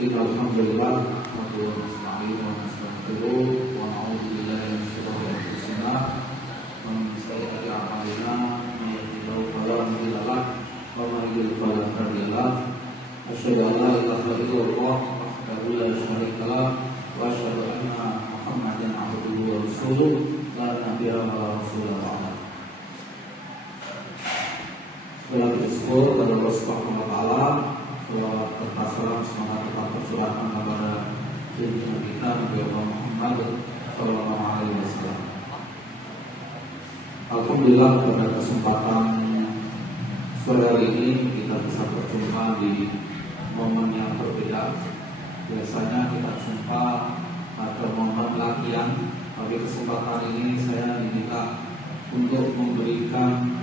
Alhamdulillah, wa nasta'inu wa nastaghfiruh wa na'udzu billahi min shururi anfusina wa min sayyiati a'malina, may yahdihillahu fala mudilla lahu wa may yudlil fala hadiya lahu. Asyhadu an la ilaha illallah wahdahu la syarika lahu wa asyhadu anna Muhammadan abduhu wa rasuluh la nabiyya wa la rasula ba'da. Segala bersyukur kepada Allah Subhanahu wa taala. Selawat serta salam semoga tetap tercurahkan kepada junjungan kita Nabi Muhammad Sallallahu Alaihi Wasallam. Alhamdulillah pada kesempatan sore hari ini kita bisa berjumpa di momen yang berbeda. Biasanya kita jumpa pada momen latihan, tapi kesempatan ini saya diminta untuk memberikan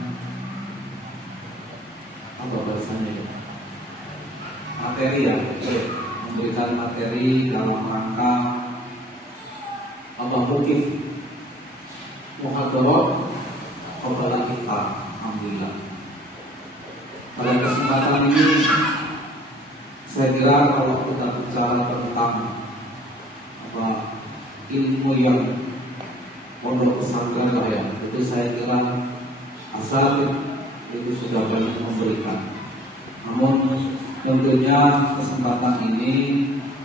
apa bahasanya ya? Materi ya, memberikan materi dalam rangka mungkin muhadharah kepada kita. Alhamdulillah. Pada kesempatan ini saya kira kalau kita bicara tentang ilmu yang pondok pesantren lah ya, itu saya kira asal itu sudah banyak memberikan. Namun tentunya kesempatan ini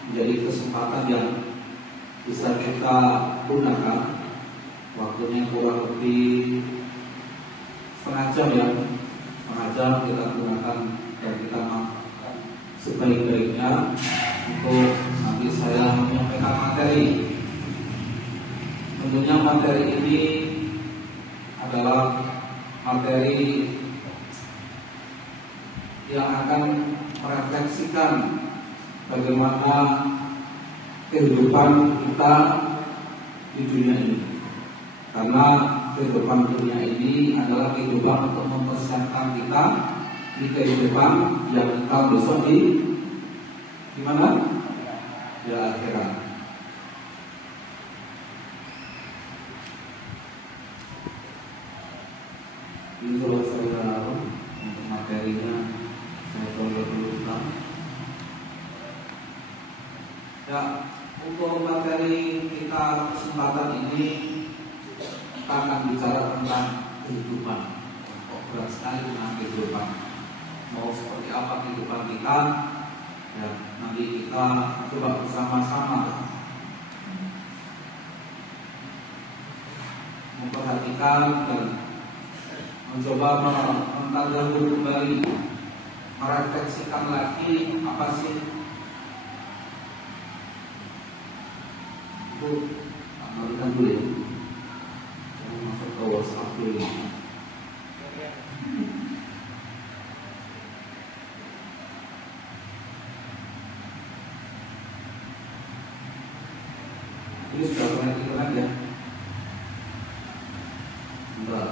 menjadi kesempatan yang bisa kita gunakan. Waktunya kurang lebih setengah jam ya, setengah jam kita gunakan dan kita manfaatkan sebaik-baiknya untuk nanti saya menyampaikan materi. Tentunya materi ini adalah materi yang akan merefleksikan bagaimana kehidupan kita di dunia ini. Karena kehidupan dunia ini adalah kehidupan untuk mempersiapkan kita di kehidupan yang kita besok di mana? Di akhirat. Ini kalau saya untuk materinya saya dulu. Ya, untuk materi kita kesempatan ini kita akan bicara tentang kehidupan. Kok berat sekali tentang kehidupan. Mau seperti apa kehidupan kita? Ya, nanti kita coba bersama-sama memperhatikan dan mencoba mentadabur kembali, merefleksikan lagi apa sih itu. Kita dulu ya, jangan masuk ke WhatsApp dulu. Ini sudah pernah dikenakan ya? Enggak.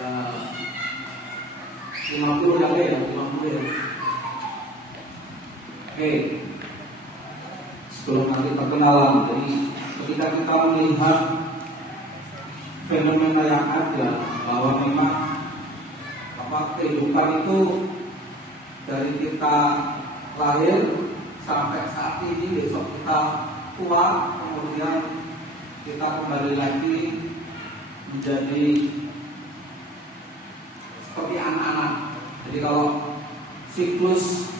Ya, 50 ya, 50 ya. Oke, sebelum nanti perkenalan, jadi ketika kita melihat fenomena yang ada bahwa memang kehidupan itu dari kita lahir sampai saat ini, besok kita tua, kemudian kita kembali lagi menjadi seperti anak-anak. Jadi kalau siklus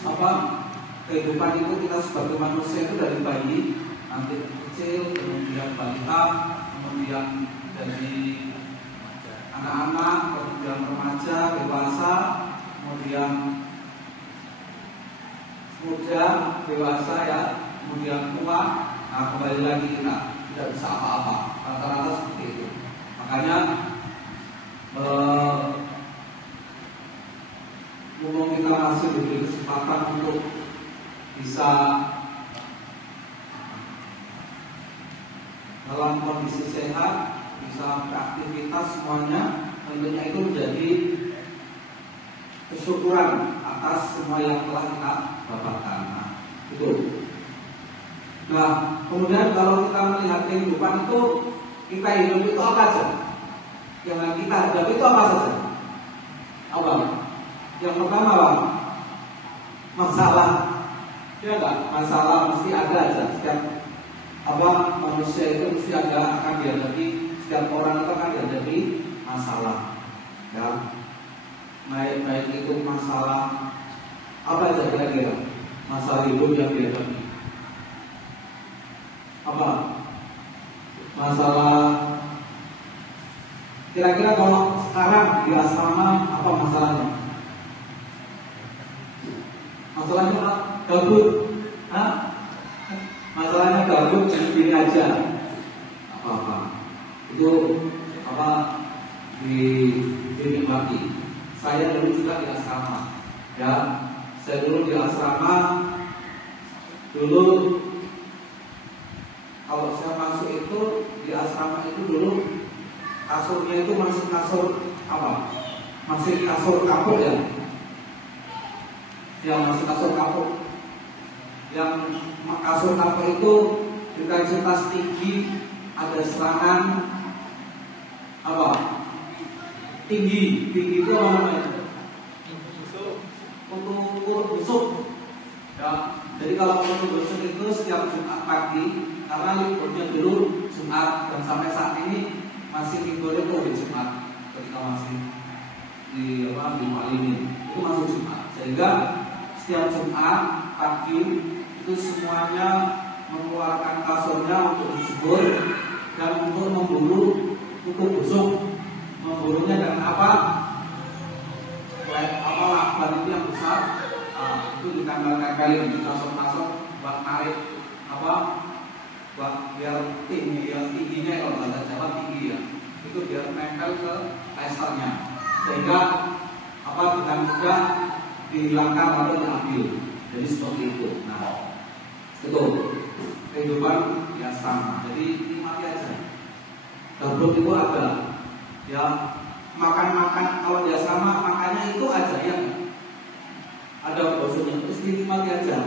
kehidupan itu, kita sebagai manusia itu dari bayi, nanti kecil, kemudian balita, kemudian jadi anak-anak, kemudian remaja, dewasa, kemudian muda, dewasa ya, kemudian tua. Nah, kembali lagi kita tidak bisa apa-apa, rata-rata seperti itu. Makanya mumpung kita masih diberi kesempatan untuk bisa dalam kondisi sehat, bisa beraktivitas semuanya, tentunya itu menjadi kesyukuran atas semua yang telah kita dapatkan. Nah, itu. Nah, kemudian kalau kita melihat kehidupan itu, kita hidup itu apa saja? Yang kita hadapi itu apa saja? Apa? Yang pertama apa? Masalah. Ya enggak? Masalah mesti ada aja. Setiap manusia itu mesti ada, akan dihadapi. Setiap orang itu akan dihadapi masalah. Ya. Baik itu masalah apa aja kira-kira? Masalah hidup yang dihadapi. Apa? Masalah. Kira-kira kalau sekarang di asrama apa masalahnya? Masalahnya gabut, masalahnya gabut gini aja. Apa? Itu dinikmati. Saya dulu juga di asrama, ya. Saya dulu di asrama. Dulu kalau saya masuk itu di asrama itu dulu kasurnya itu masih kasur apa? Masih kasur kapur ya? Yang masih kasur kapur. Yang kasur kapur itu intensitas tinggi, ada serangan apa? Tinggi itu apa namanya? Kutu busuk. Ya. Jadi kalau kutu busuk itu setiap Jumat pagi, karena liburnya dulu Jumat dan sampai saat ini masih libur itu di Jumat, ketika masih di Malimin itu masih Jumat, sehingga setiap Jumat pagi itu semuanya mengeluarkan kasurnya untuk dijemur dan untuk memburu kutu busuk. Memburunya dengan apa? Lakban itu yang besar, itu ditambah-tambahkan di kasur-kasur buat narik buat biar tingginya kalau bahasa Jawa tinggi ya, itu biar nempel ke lasernya, sehingga dengan mudah dihilangkan atau diambil. Jadi seperti itu. Nah, itu kehidupan ya sama. Jadi nikmati aja. Gabut itu ada, ya makan kalau dia sama makannya itu aja ya. Ada bosannya, terus dinikmati aja.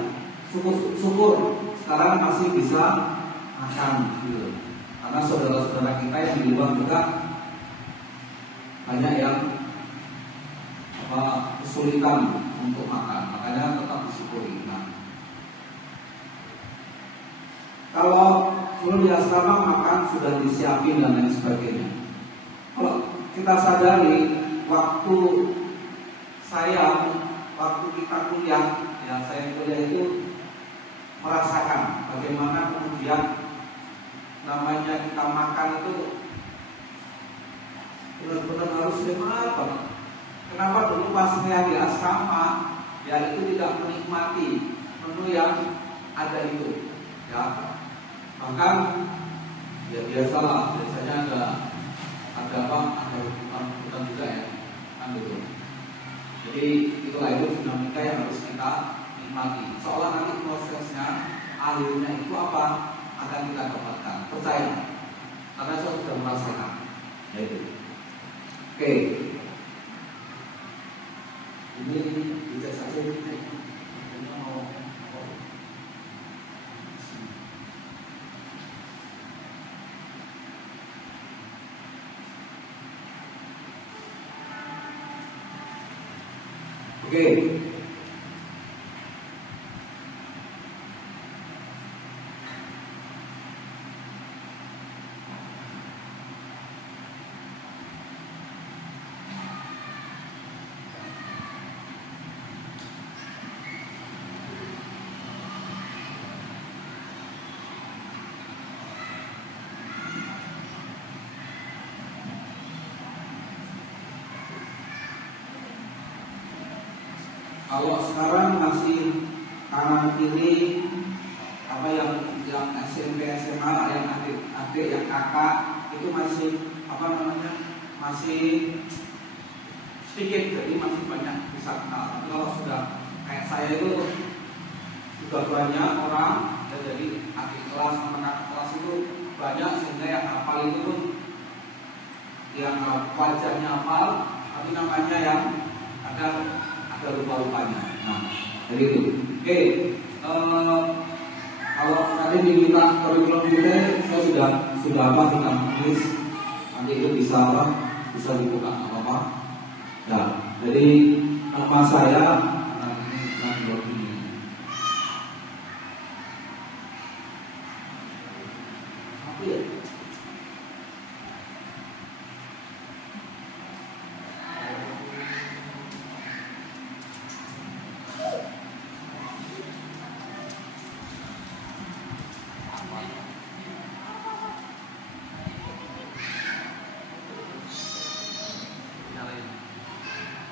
Syukur sekarang masih bisa makan gitu. Karena saudara-saudara kita yang di luar juga banyak yang kesulitan untuk makan, makanya tetap disyukuri. Nah, kalau dulu di asrama makan sudah disiapin dan lain sebagainya. Kalau kita sadari waktu kita kuliah, ya saya kuliah itu merasakan bagaimana kemudian namanya kita makan itu benar-benar harus nikmat banget. Kenapa dulu pas saya di asrama ya itu tidak menikmati menu yang ada itu, ya bahkan ya biasalah, biasanya ada hutan juga ya kan gitu. Jadi itulah itu dinamika yang harus kita nikmati. Seolah nanti prosesnya akhirnya itu apa akan kita dapatkan, percaya, karena saya sudah merasakan. Yaitu, oke, ini bisa saja kita mau. Oke. Kalau sekarang masih kanan kiri apa yang SMP SMA, yang adik yang kakak itu masih masih sedikit, jadi masih banyak bisa kenal. saya itu juga banyak orang, ya, jadi adik kelas, anak kelas itu banyak sehingga yang hafal itu pun yang wajahnya hafal, tapi namanya yang ada rupa-rupanya. Nah, jadi itu. Oke, kalau tadi diminta kurikulum kita, saya sudah menulis. Nanti itu bisa dibuka apa-apa. Ya, jadi nama saya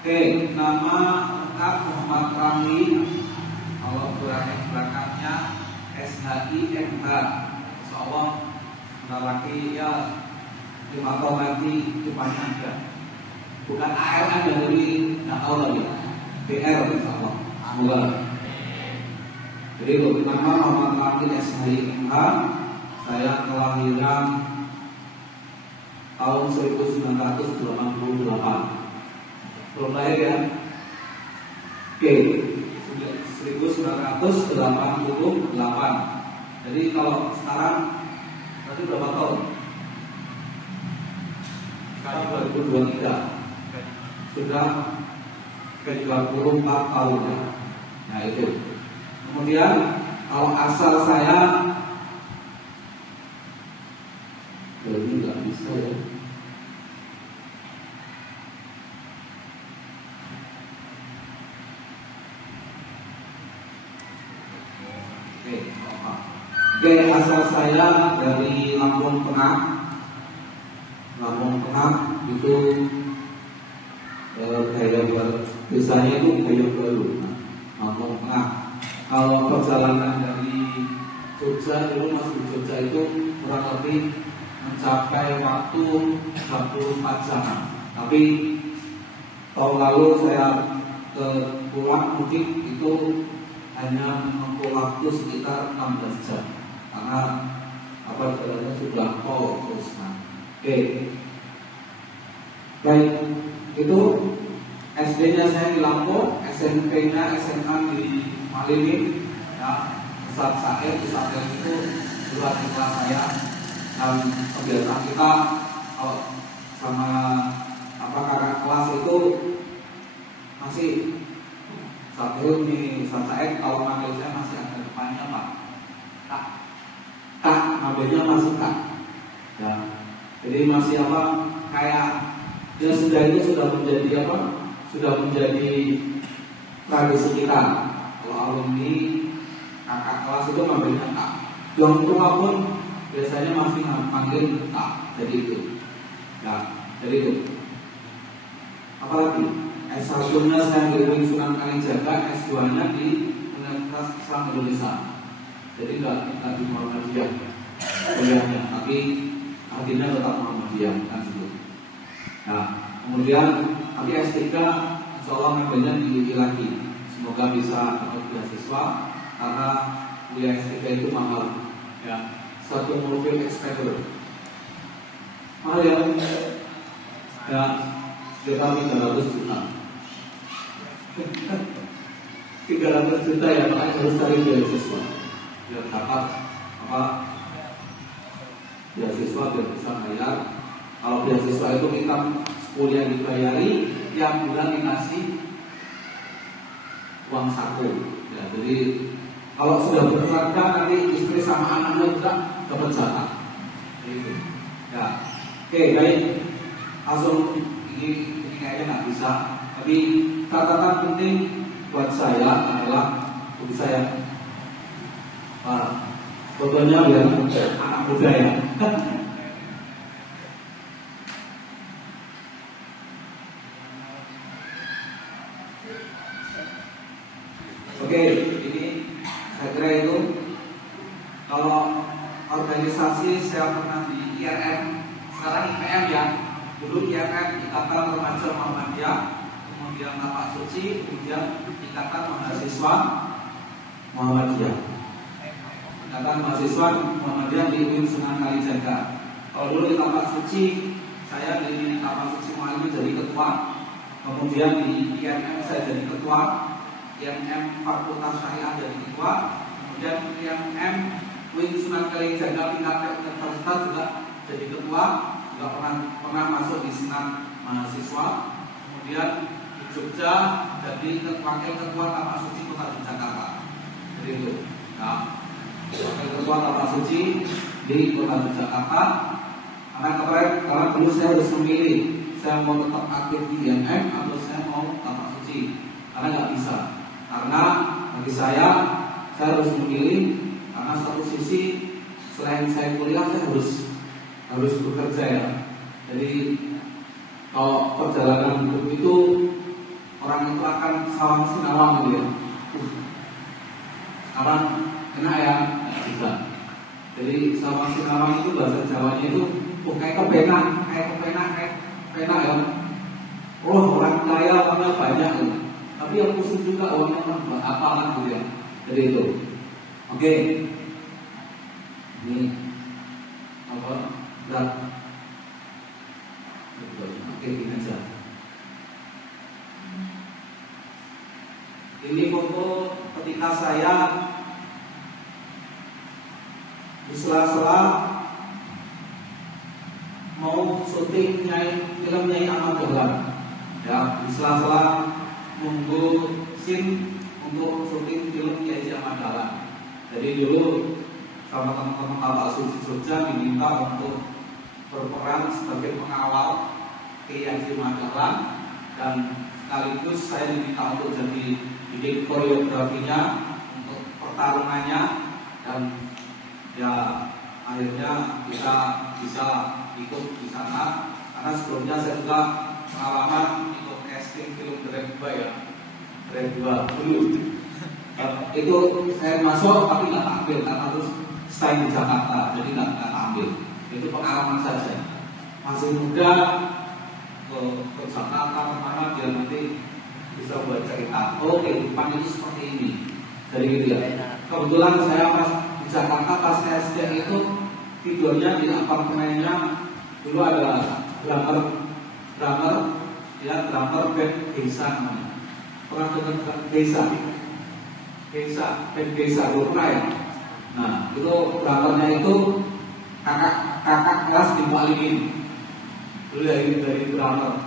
Oke, nama lengkap Muhammad Ramli. Kalau berangkatnya SHIMH. Insyaallah sebentar lagi ya 5 tahun lagi depannya ada. Bukan ARN ya, jadi nggak tahu lagi. PR insyaallah. Semoga. Jadi nama Muhammad Ramli SHIMH. Saya kelahiran tahun 1988. Belum lahir ya. Oke, 1988. Jadi kalau sekarang berarti berapa tahun? Sekarang 2023. Sudah ke 24 tahun ya. Nah itu. Kemudian kalau asal saya, ini nggak bisa ya. Oke, asal saya dari Lampung Tengah. Lampung Tengah itu gaya desanya itu gaya baru. Lampung Tengah. Kalau perjalanan dari Jogja dulu masuk Jogja itu kurang lebih mencapai waktu 24 jam. Tapi tahun lalu saya ke Pulang mungkin itu hanya menempuh waktu sekitar 16 jam. Karena jalannya sudah tol terus. Oke. Baik, itu SD-nya saya di Lampung, SMP-nya SMA di Malini. Ya, Ustaz Said itu dulu adik kelas saya. Dan kebiasaan kita kalau sama kakak kelas itu masih satu nih, Ustaz Said kalau manggil saya masih ada depannya Pak. Kak, namanya masih Kak. Ya. Jadi masih kayak dia sudah menjadi sudah menjadi tradisi kita. Kalau alumni kakak kelas itu manggilnya Kak. Yang tua pun biasanya masih manggil Kak. Jadi itu. Ya, jadi itu. Apalagi S1-nya saya di UIN Sunan Kalijaga, S2-nya di Universitas Islam Indonesia. Jadi nggak di Muhammadiyah kuliahnya, tapi artinya tetap Muhammadiyah kan gitu. Nah, kemudian nanti S3 insyaallah ngambilnya di lagi. Semoga bisa dapat beasiswa karena kuliah S3 itu mahal. Ya, satu mobil expander mahal ya, ya sekitar 300 juta. 300 juta ya, makanya harus cari beasiswa biar dapat beasiswa biar bisa bayar. Kalau beasiswa itu kita kuliah dibayari, yang bulan dikasih uang saku. Ya, jadi kalau sudah berkeluarga nanti istri sama anaknya juga dapat jatah. Gitu. Ya, oke baik. Langsung ini kayaknya nggak bisa. Tapi catatan penting buat saya adalah untuk saya. Fotonya biar anak muda ya. Oke, ini saya kira itu. Kalau organisasi saya pernah di IRM, sekarang IPM ya. Dulu IRM Ikatan Remaja Muhammadiyah, kemudian yang tapak suci, kemudian Ikatan Mahasiswa Muhammadiyah. Ikatan Mahasiswa Muhammadiyah di UIN Sunan Kalijaga. Kalau dulu di tapak suci, saya di tapak suci Muhammadiyah jadi ketua. Kemudian di IMM saya jadi ketua, IMM Fakultas Syariah jadi ketua, kemudian IMM UIN Sunan Kalijaga tingkat universitas juga jadi ketua, juga pernah masuk di Senat Mahasiswa. Kemudian di Jogja jadi wakil ketua tapak suci Kota Jakarta. Jadi itu, nah, wakil ketua tapak suci di Kota Jakarta. Karena dulu saya harus memilih, saya mau tetap aktif di IMM atau saya mau tapak suci. Karena nggak bisa. Karena bagi saya harus memilih. Karena satu sisi selain saya kuliah, saya harus bekerja ya. Jadi kalau perjalanan hidup itu orang itu akan sawang sinawang gitu ya. Kapan enak ya? Bisa. Jadi sawang sinawang itu bahasa Jawanya itu kayak kepenak ya. Oh, orang kaya uangnya banyak gitu. Tapi yang khusus juga uangnya apalan gitu ya. Jadi itu. Oke. Ini apa? Berat. Oke, gini aja. Ini foto ketika saya di sela-sela mau syuting film Nyai Ahmad Dahlan. Ya, di sela-sela nunggu scene untuk syuting film Nyai Ahmad Dahlan. Jadi dulu sama teman-teman Tapak Suci Jogja diminta untuk berperan sebagai pengawal Kiai Ahmad Dahlan, dan sekaligus saya diminta untuk jadi bikin koreografinya untuk pertarungannya, dan ya akhirnya kita bisa ikut di sana karena sebelumnya saya juga pengalaman ikut casting film Dread 2 ya, Dread 2 dulu. Itu saya masuk tapi nggak tampil karena terus stay di Jakarta, jadi nggak tampil. Itu pengalaman saja. Masih muda ke Jakarta kemana biar nanti bisa buat cerita. Oke, depan itu seperti ini. Dari gitu ya. Kebetulan saya pas di Jakarta pas SD itu tidurnya di apartemennya dulu ada drummer band Desa namanya. Pernah dengar Desa band Desa dulu ya. Nah, itu drummernya itu kakak kelas di Mualimin. Dulu dari drummer.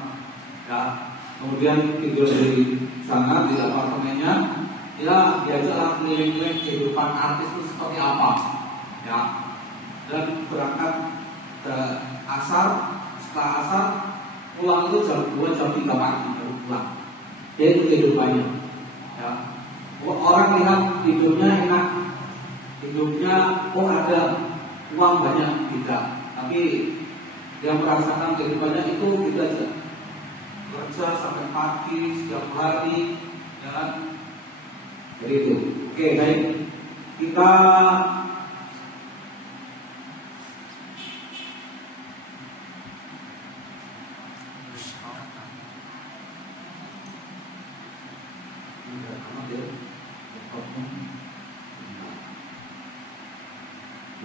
Ya, kemudian tidur di sana di apartemennya. Ya, diajaklah keliling-keliling kehidupan artis itu seperti apa. Ya, dan berangkat ke asar, setelah asar pulang itu jam 2 jam 3 pagi baru pulang. Ya, itu kehidupannya. Ya, orang lihat hidupnya enak, hidupnya ada uang banyak, tidak. Tapi yang merasakan kehidupannya itu tidak saja. Kerja sampai pagi setiap hari, ya. Jadi itu. Oke, baik. Kita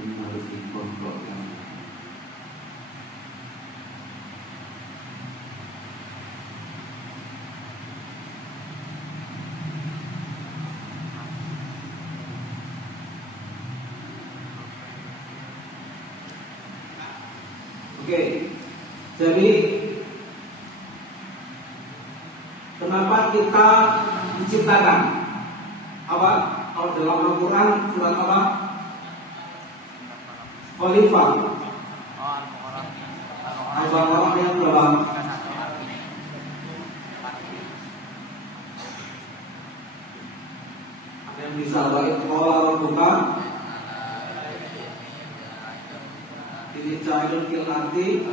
harus dikontrol yang Oke, jadi kenapa kita diciptakan? Apa? Kalau dalam Al-Quran surat apa? Khalifah. Al-Baqarah yang berapa? Ada yang bisa baik kalau bukan? Ini jahil fil ardi.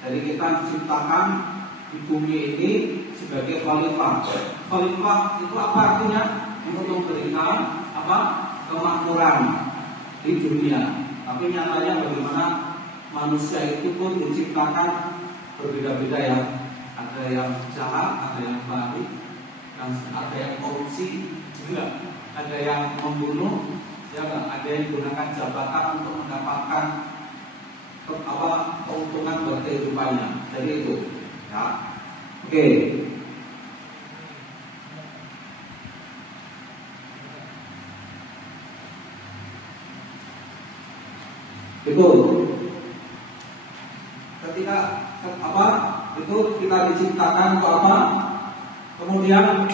Jadi kita diciptakan di bumi ini sebagai khalifah. Khalifah itu apa artinya? Untuk memberikan apa? Kemakmuran di dunia. Tapi nyatanya bagaimana manusia itu pun diciptakan berbeda-beda ya. Ada yang jahat, ada yang baik, ada yang korupsi, juga ada yang membunuh, ya nggak? Ada yang menggunakan jabatan untuk mendapatkan keuntungan buat kehidupannya. Jadi itu, ya. Oke. Itu ketika itu kita diciptakan untuk apa? Kemudian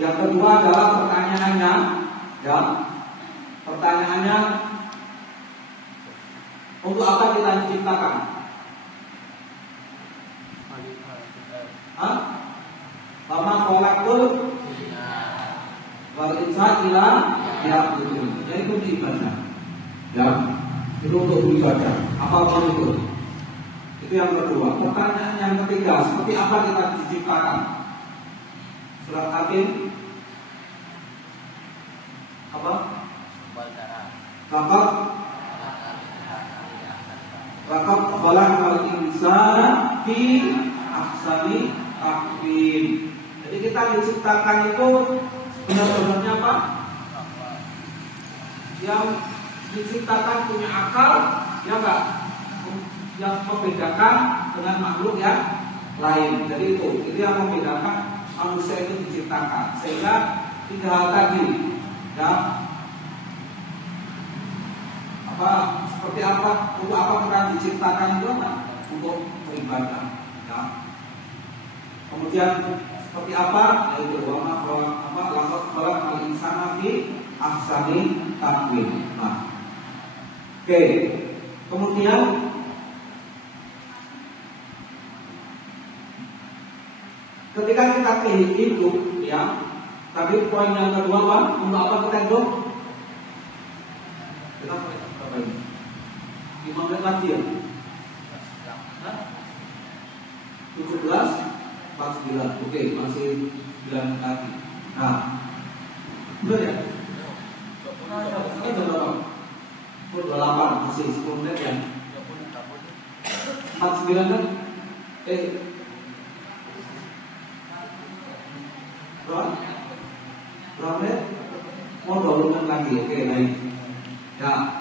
yang kedua adalah pertanyaannya, ya. Pertanyaannya, untuk apa kita diciptakan? Lama khalaqtul wal insana illa liya'budun. Jadi itu ibadah. Ya, itu untuk beribadah. Apapun itu. Itu yang kedua. Pertanyaan yang ketiga, seperti apa kita diciptakan? Surat Al-Hakim apa? Laqad khalaqal insana fi ahsani taqwim. Jadi kita diciptakan itu benar-benarnya apa? Yang diciptakan punya akal, ya enggak? Yang membedakan dengan makhluk yang lain. Jadi itu yang membedakan manusia itu diciptakan. Sehingga tiga hal tadi, ya. Seperti apa? Untuk apa kita diciptakan itu apa? Untuk beribadah, ya. Kemudian seperti apa? Yaitu laqad khalaqal insana fi ahsani taqwim. Nah, oke. Kemudian ketika kita hidup, ya. Tadi poin yang kedua apa? Untuk apa kita hidup? Kita berapa ini? 5 menit lagi ya? 17:49. Oke, masih 9 menit lagi. Nah, betul ya? Ini jam berapa? 28, masih 10 menit ya? 49 kan? Berapa menit? Mau 20 menit lagi. Oke, baik. Ya.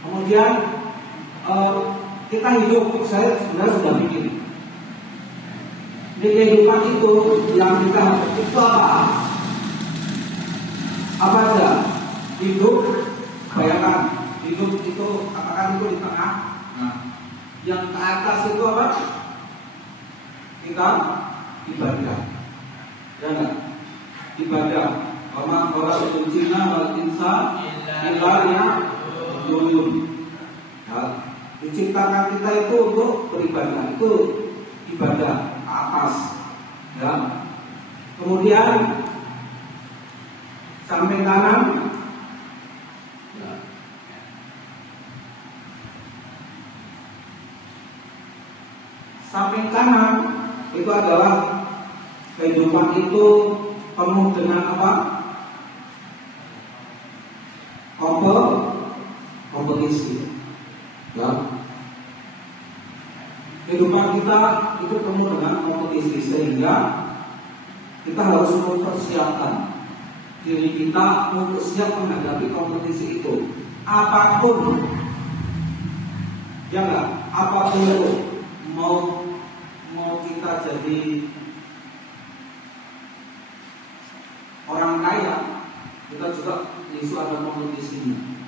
Kemudian kita hidup, saya sebenarnya sudah bikin. Di kehidupan itu yang kita itu apa? Apa aja? Hidup, bayangkan. Hidup itu katakan itu di tengah. Nah, yang ke atas itu apa? Kita ibadah. Ya enggak? Ibadah. Orang itu Cina, orang insan, ilahnya duyun. Diciptakan kita itu untuk beribadah, itu ibadah ke atas, ya. Kemudian samping kanan, ya. Samping kanan itu adalah kehidupan itu penuh dengan apa? Kompetisi. Ya. Kehidupan kita itu penuh dengan kompetisi, sehingga kita harus mempersiapkan diri kita untuk siap menghadapi kompetisi itu. Apapun, ya enggak? Apapun itu, mau kita jadi orang kaya, kita juga isu ada kompetisinya.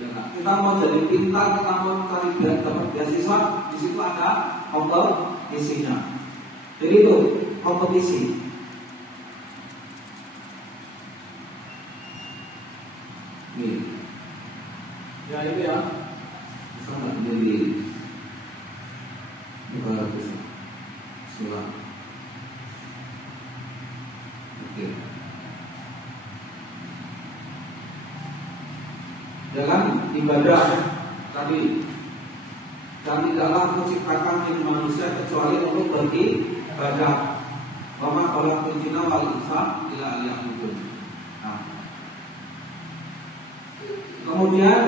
Ya, kita mau jadi pintar, kita mau cari dapat beasiswa, di situ ada kompetisinya. Jadi itu kompetisi. Nih, ya itu ya, bisa nggak jadi bukan bisa, silah. Oke. dengan ibadah tadi. Dan tidaklah kuciptakan manusia kecuali untuk beribadah. Wa ma khalaqtul jinna wal insa illa liya'budun. Nah, kemudian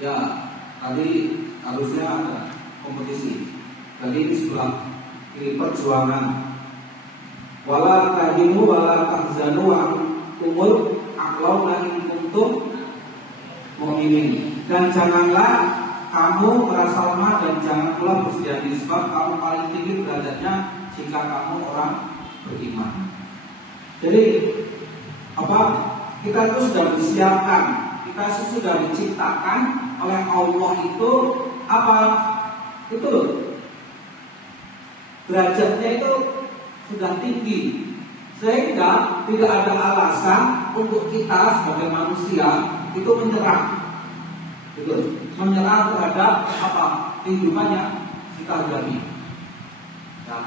ya tadi harusnya ada kompetisi. Tadi di sebelah ini perjuangan. Wala tahinu wala tahzanu wa antumul aqlauna in kuntum mu'minin. Dan janganlah kamu merasa lemah dan jangan pula bersedih hati sebab kamu paling tinggi derajatnya jika kamu orang beriman. Jadi apa? Kita itu sudah disiapkan, kita sudah diciptakan oleh Allah itu apa? Itu derajatnya itu sudah tinggi, sehingga tidak ada alasan untuk kita sebagai manusia itu menyerah. Itu menyerah terhadap apa kehidupan yang kita hadapi. Ya.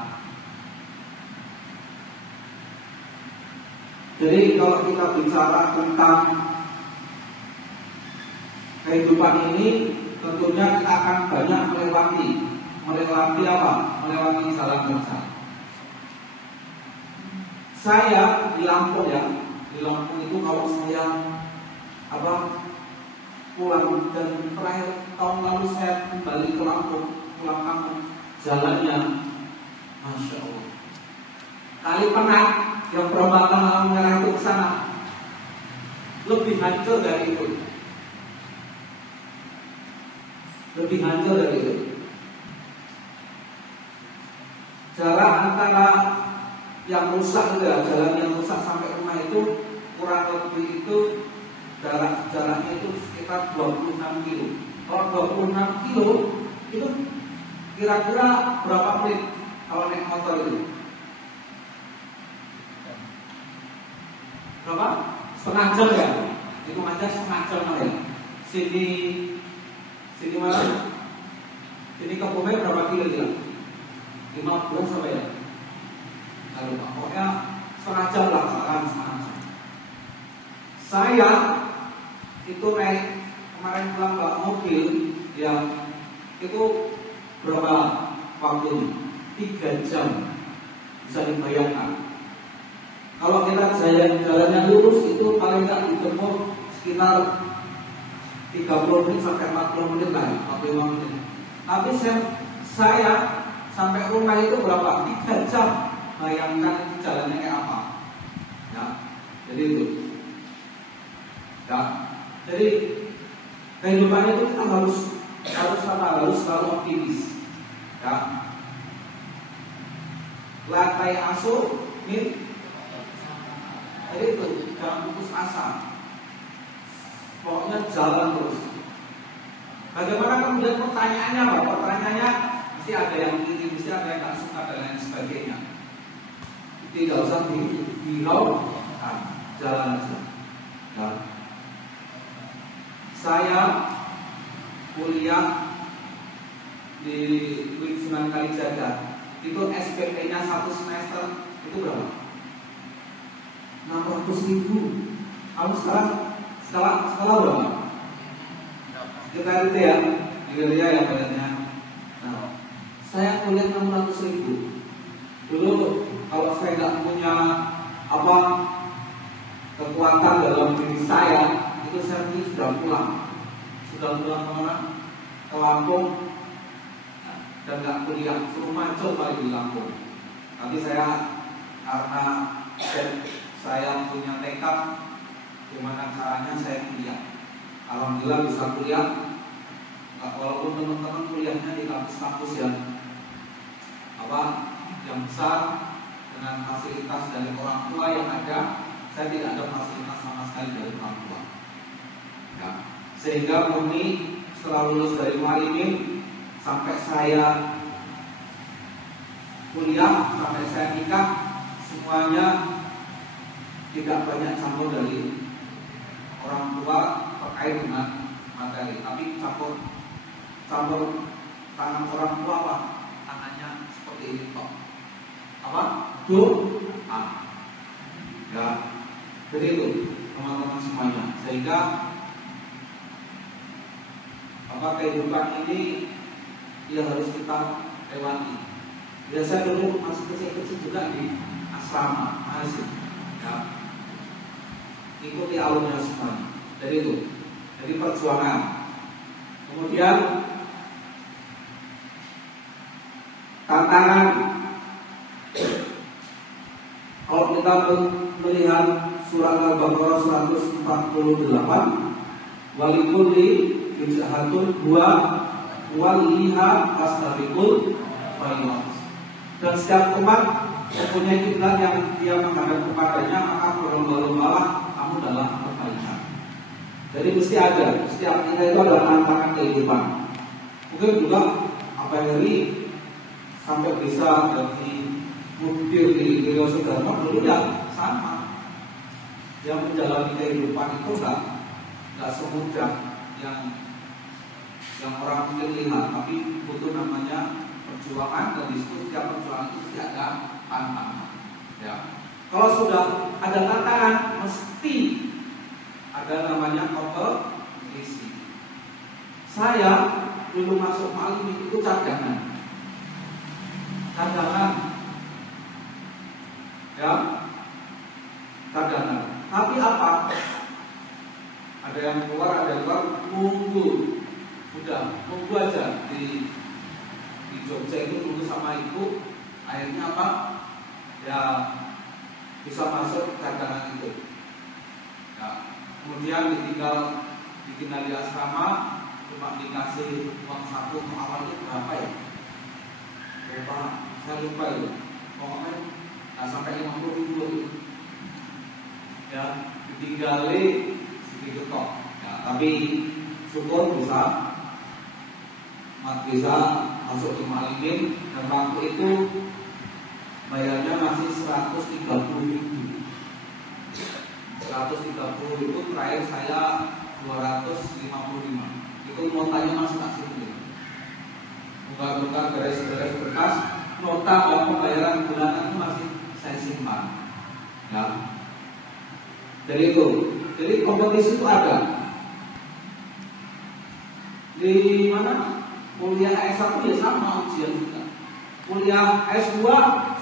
Jadi kalau kita bicara tentang kehidupan ini, tentunya kita akan banyak melewati apa? Melewati jalan besar. Saya di Lampung ya, di Lampung itu kalau saya apa pulang dan terakhir tahun lalu saya kembali ke Lampung, pulang kampung, jalannya, masya Allah. Kali Penat yang perempatan Alam Merah itu ke sana lebih hancur dari itu, lebih hancur dari itu. Jarak antara yang rusak itu ya, jalan yang rusak sampai rumah itu kurang lebih itu jaraknya itu sekitar 26 kilo. Kalau 26 kilo itu kira-kira berapa menit kalau naik motor itu? Berapa? Setengah jam ya? Itu aja setengah jam ya. Sini mana? Sini ke Bumi berapa kilo dia? 50 sampai ya? Lalu pokoknya setengah jam lah, setengah jam. Saya itu naik kemarin pulang bawa mobil yang itu berapa waktunya? 3 jam. Bisa dibayangkan. Kalau kita jalannya lurus itu paling tidak ditempuh sekitar 30 menit sampai 40 menit lah, 45 menit. Tapi saya sampai rumah itu berapa? 3 jam. Bayangkan itu jalannya kayak apa? Ya, jadi itu. Ya, jadi kehidupan itu kita harus selalu optimis. Ya, lantai asuh ini, jadi itu jangan putus asa. Pokoknya jalan terus. Bagaimana kemudian pertanyaannya apa? Pertanyaannya mesti ada yang iri, mesti ada yang tak suka dan lain sebagainya. Tidak usah dihiraukan, jalan aja. Ya. Saya kuliah di Sunan Kalijaga, itu SPP-nya 1 semester itu berapa? 600.000. Kamu sekolah berapa? Kita itu ya, ya badannya. Nah, saya kuliah 600.000. Dulu kalau saya nggak punya apa kekuatan dalam diri saya, itu saya mungkin sudah pulang kemana? Ke Lampung dan nggak kuliah, suruh macet lagi di Lampung. Tapi saya karena saya punya tekad, gimana caranya saya kuliah. Alhamdulillah bisa kuliah, walaupun teman-teman kuliahnya di kampus-kampus yang besar dengan fasilitas dari orang tua yang ada, saya tidak ada fasilitas sama sekali dari orang tua. Ya. Sehingga murni setelah lulus dari Maringin sampai saya kuliah, sampai saya nikah, semuanya tidak banyak campur dari orang tua terkait dengan materi, tapi campur tangan orang tua apa? Tangannya seperti ini kok. Apa? Doa. Ya. Jadi itu teman-teman semuanya. Sehingga Maka kehidupan ini ya harus kita lewati. Biasa dulu masih kecil-kecil juga di asrama masih, ya, ikuti alurnya semuanya. Jadi itu, jadi perjuangan. Kemudian tantangan. Kalau kita melihat surat Al-Baqarah 148, walikulli wijhatun huwa waliha astabiqul khairat. Dan setiap umat mempunyai kiblat yang dia menghadap kepadanya, maka berlomba-lombalah kamu dalam kebaikan. Jadi mesti ada, setiap kita itu adalah tantangan kehidupan. Mungkin juga apa yang ini sampai bisa jadi mudir di Rio Sudarmo dulu ya sama. Yang menjalani kehidupan itu nggak semudah yang orang mungkin lihat, tapi butuh namanya perjuangan, dan di situ setiap perjuangan itu mesti ada tantangan. Ya. Kalau sudah ada tantangan, mesti ada namanya kompetisi. Saya dulu masuk Malim itu cadangan, ya, cadangan. Tapi apa? Ada yang keluar, ada yang keluar, nunggu aja di Jogja itu tunggu sama ibu. Akhirnya apa? Ya bisa masuk cadangan itu. Ya, kemudian ditinggal di asrama, cuma dikasih uang saku awal itu berapa ya? Saya lupa itu. Pokoknya nggak sampai 50.000. Ya, ditinggali sedikit kok. Ya, tapi syukur bisa masuk di Malim, dan waktu itu bayarnya masih 130.000. 130.000, terakhir saya 255. Itu notanya masih tak sini. Buka beres-beres berkas, nota dan pembayaran bulanan itu masih saya simpan. Ya. Jadi itu, jadi kompetisi itu ada. Di mana? Kuliah S1 ya sama ujian juga. Kuliah S2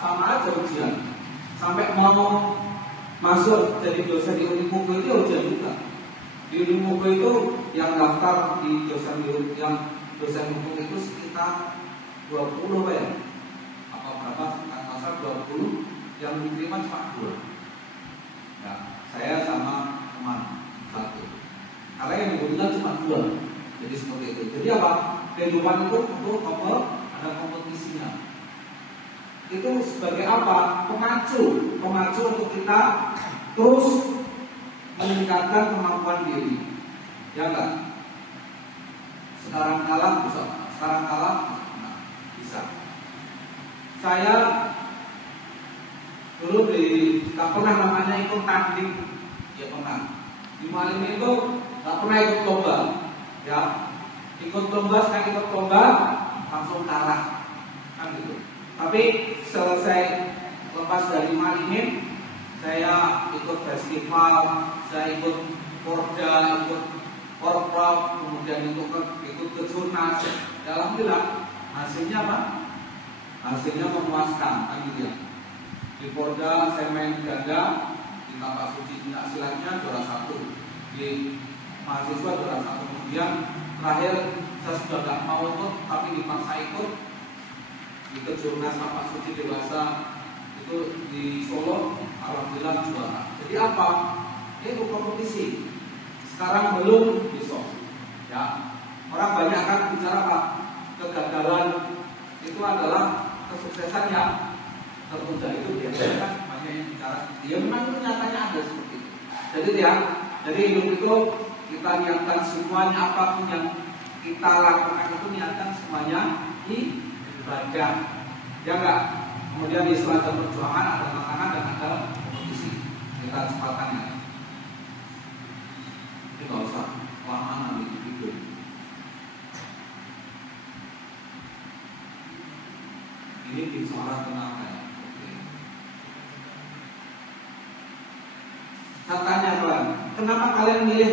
sama aja ujian. Sampai mau masuk jadi dosen di Unimugo itu ujian juga. Di Unimugo itu yang daftar di dosen hukum itu sekitar 20 ya. Apa berapa? Masa 20, yang diterima cuma 2. Ya, saya sama teman 1. Karena yang dibutuhkan cuma 2. Jadi seperti itu. Jadi apa? Kehidupan itu untuk ada kompetisinya. Itu sebagai apa? Pemacu untuk kita terus meningkatkan kemampuan diri. Ya enggak? Sekarang kalah bisa. Saya dulu tak pernah namanya ikut tanding, ya pernah. Di Malim itu tak pernah ikut lomba. Ya, ikut lomba langsung kalah, kan gitu. Tapi selesai lepas dari Malim, saya ikut festival, saya ikut Porda, ikut Porprov, kemudian ikut kejurnas. Alhamdulillah, hasilnya apa? Hasilnya memuaskan, kan gitu ya. Di Porda saya main ganda, di Tapak Suci tindak silatnya juara 1, di mahasiswa juara 1. Kemudian terakhir saya sudah tidak mau ikut, tapi dipaksa ikut di kejurnas Tapak Suci dewasa itu di Solo, alhamdulillah juara. Jadi apa? Itu kompetisi. Sekarang belum, besok. Ya, orang banyak kan bicara apa? Kegagalan itu adalah kesuksesan yang tertunda. Itu biasanya kan banyak yang bicara seperti itu. Ya memang itu nyatanya ada seperti itu. Jadi ya, jadi hidup itu kita niatkan semuanya, apapun yang kita lakukan itu niatkan semuanya ibadah. Ya enggak? Kemudian di selatan perjuangan ada tantangan dan ada kompetisi. Kita cepatkan ya. Ini nggak usah lama nanti video. Ini bicara tentang apa ya? Saya tanya kalian, kenapa kalian milih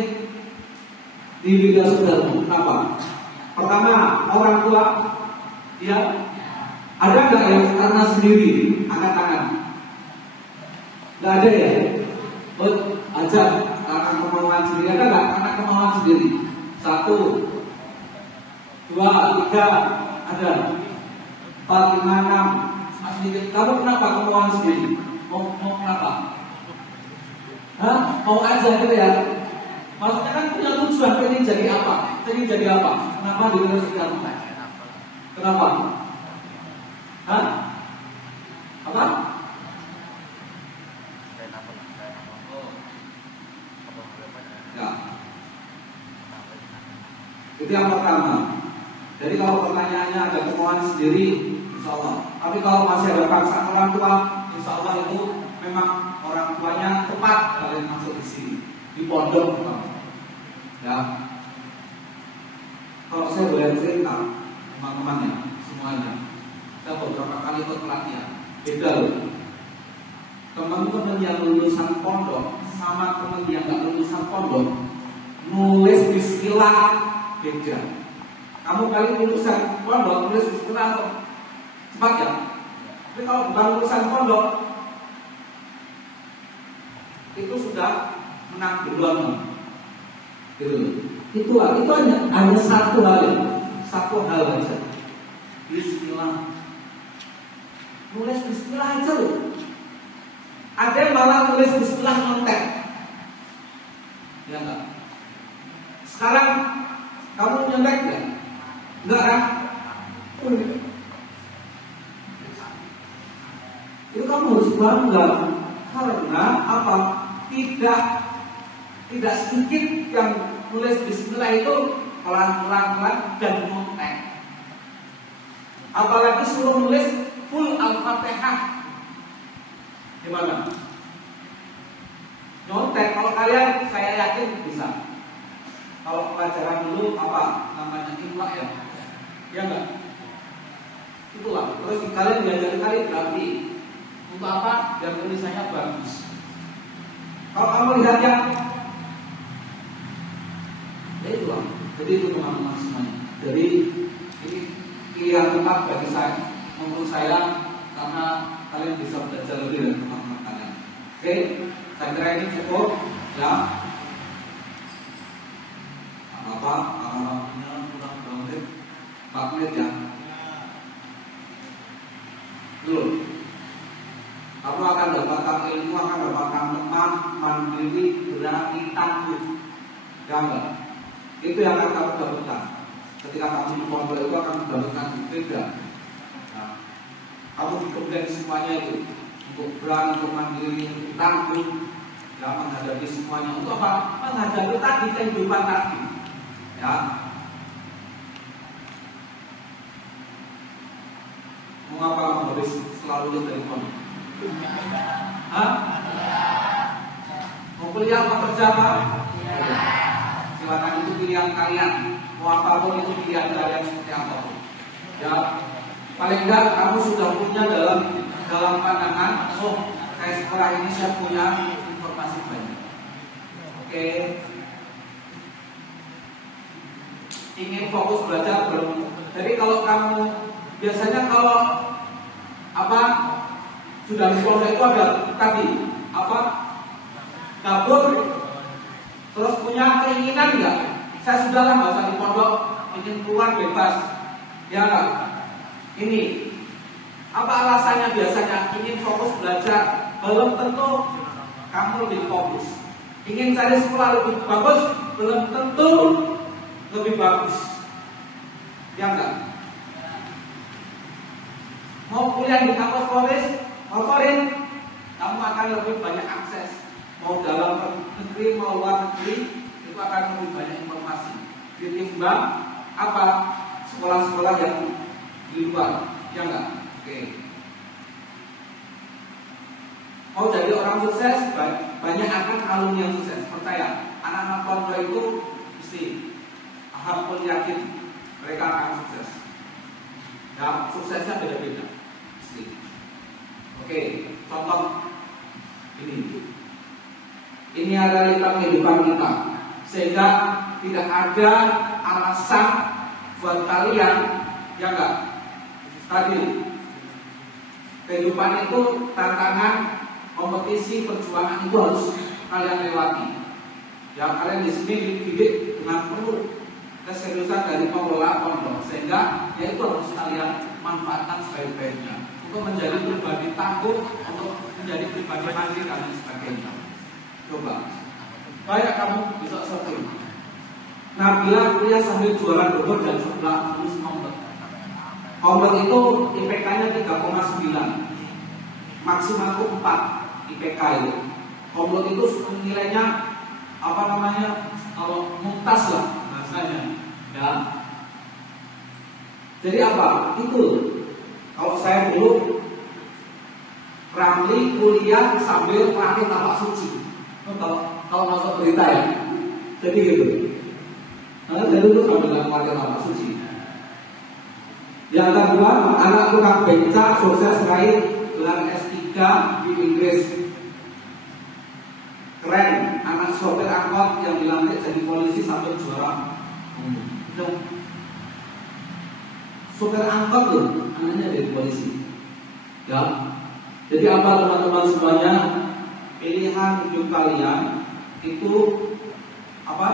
di Liga Sudarmo? Kenapa? Pertama, orang tua. Ya. Ada nggak yang karena sendiri angkat-angkat? Nggak ada ya? Oh, aja karena kemauan sendiri. Ada nggak karena kemauan sendiri? 1, 2, 3, ada 4, 5, 6. Kamu kenapa kemauan sendiri? Mau kenapa? Hah? Mau aja gitu ya? Maksudnya kan punya tujuan, pengen jadi apa? Pengen jadi apa? Kenapa ditulis sekian? Kenapa? Hah? Apa? Ya. Itu yang pertama. Jadi kalau pertanyaannya ada kemauan sendiri, insya Allah. Tapi kalau masih ada paksaan orang tua, insya Allah itu memang orang tuanya tepat kalian masuk di sini, di pondok. Ya. Kalau saya boleh cerita, teman-temannya semuanya, saya beberapa kali ikut pelatihan. Beda loh. Teman-teman yang lulusan pondok sama teman yang nggak lulusan pondok, nulis bismillah beda. Kamu kali lulusan pondok nulis bismillah cepat ya. Tapi kalau bukan lulusan pondok, itu sudah menang duluan. Gitu. Itu hanya satu hal aja. Bismillah. Nulis bismillah aja loh. Ada yang malah nulis bismillah nyontek. Ya enggak? Sekarang kamu nyontek enggak? Enggak kan? Itu kamu harus bangga. Karena apa? Tidak sedikit yang nulis bismillah itu pelan-pelan dan nyontek. Apalagi suruh nulis full Al-Fatihah. Gimana? Nyontek. Kalau kalian, saya yakin bisa. Kalau pelajaran dulu apa namanya imla ya? Ya enggak? Itulah. Terus kalian belajar kaligrafi. Untuk apa? Biar tulisannya bagus. Kalau kamu lihat yang ya itulah. Jadi itu teman-teman semuanya. Jadi ini pilihan tepat bagi saya, menurut saya, karena kalian bisa belajar lebih dari teman-teman kalian. Oke, saya kira ini cukup ya. Apa? Waktunya kurang berapa menit? 4 menit ya. Dulu. Kamu akan dapatkan ilmu, akan dapatkan teman, mandiri, berani, tangguh. Ya enggak? Itu yang akan kamu dapatkan. Ketika kamu di pondok itu akan mendapatkan beda. Nah, kamu diberikan semuanya itu untuk berani, untuk mandiri, untuk tangguh, ya menghadapi semuanya. Untuk apa? Menghadapi tadi kehidupan tadi. Ya. Mengapa kamu habis selalu lulus dari pondok? Hah? Mau kuliah apa kerja apa? Silakan, itu pilihan kalian. Mau apapun itu pilihan kalian seperti apapun. Ya, paling enggak kamu sudah punya dalam pandangan. Oh, kayak sekolah ini saya punya informasi banyak. Oke. Ingin fokus belajar belum? Jadi kalau kamu biasanya kalau apa sudah di pondok itu ada tadi apa kabur, terus punya keinginan enggak? Saya sudahlah nggak usah di pondok, ingin keluar bebas, ya enggak? Ini apa alasannya biasanya? Ingin fokus belajar, belum tentu kamu lebih fokus. Ingin cari sekolah lebih bagus, belum tentu lebih bagus, ya enggak? Mau kuliah di kampus favorit, kamu akan lebih banyak akses. Mau dalam negeri, mau luar negeri, itu akan lebih banyak informasi ditimbang apa sekolah-sekolah yang di luar, ya enggak? Oke. Mau jadi orang sukses, banyak akan alumni yang sukses. Percaya, anak-anak pondok itu mesti aku yakin mereka akan sukses. Ya, suksesnya beda-beda. Mesti. Oke, contoh ini. Ini adalah kehidupan kita, sehingga tidak ada alasan buat kalian, ya enggak? Tadi kehidupan itu tantangan, kompetisi, perjuangan itu harus kalian lewati. Ya, kalian di sini dididik dengan penuh keseriusan dari pengelola pondok, sehingga ya itu harus kalian manfaatkan sebaik-baiknya untuk menjadi pribadi tangguh, untuk menjadi pribadi mandiri dan sebagainya. Coba, kayak kamu bisa seperti itu. Nabila kuliah sambil jualan bubur dan sebelah lulus kompet. Kompet itu IPK-nya 3,9, maksimal 4 IPK itu. Kompet itu nilainya apa namanya? Kalau mumtaz lah bahasanya, ya. Jadi apa? Itu kalau saya dulu Ramli kuliah sambil melatih tapak suci. Kalau masuk berita ya, jadi gitu. Karena dulu itu sambil melatih tapak suci. Yang kedua, anak tukang becak sukses meraih gelar S3 di Inggris. Keren, anak sopir angkot yang dilantik jadi polisi sambil juara. Sopir angkot loh, anaknya jadi polisi. Ya. Jadi apa teman-teman semuanya? Pilihan hidup kalian itu apa?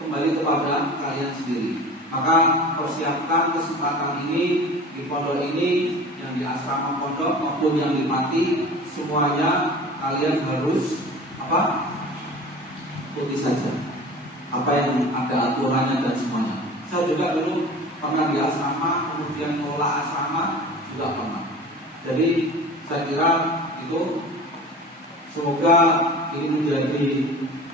Kembali kepada kalian sendiri. Maka persiapkan kesempatan ini di pondok ini, yang di asrama pondok maupun yang di Pati, semuanya kalian harus apa? Ikuti saja apa yang ada aturannya dan semuanya. Saya juga dulu pernah di asrama, kemudian mengelola asrama juga pernah. Jadi saya kira itu semoga ini menjadi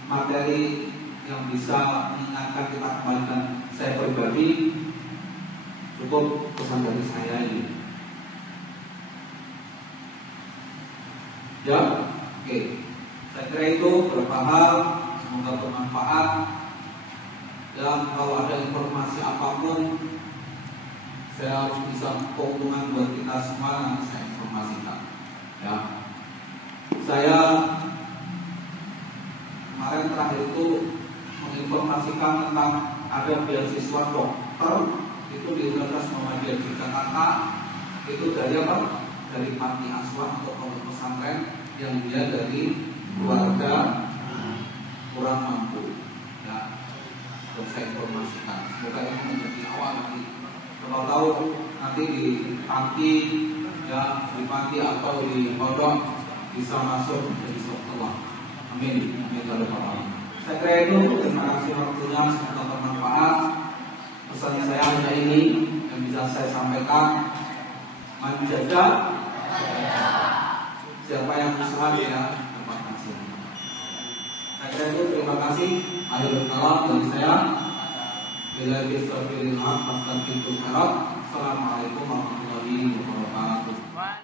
materi yang bisa mengingatkan kita kembali, dan saya pribadi cukup pesan dari saya ini. Ya, oke. Saya kira itu beberapa hal, semoga bermanfaat. Dan kalau ada informasi apapun, saya harus bisa keuntungan buat kita semua, nanti saya informasikan. Ya, saya kemarin terakhir itu menginformasikan tentang ada beasiswa dokter itu di Universitas Muhammadiyah di Jakarta. Itu dari apa? Dari panti asuhan atau pondok pesantren yang dia dari keluarga kurang mampu. Ya, untuk saya informasikan. Semoga ini menjadi awal nanti. Kalau tahu nanti di panti, ya di panti atau di pondok bisa masuk menjadi sekolah. Amin. Amin. Saya kira itu. Terima kasih waktunya. Semoga bermanfaat. Pesan saya hanya ini yang bisa saya sampaikan. Menjaga siapa yang usaha dia dapat hasil. Saya kira itu. Terima kasih. Akhirul kalam dari saya. Bila bisa pilih hak, pasti pintu harap. Assalamualaikum warahmatullahi wabarakatuh.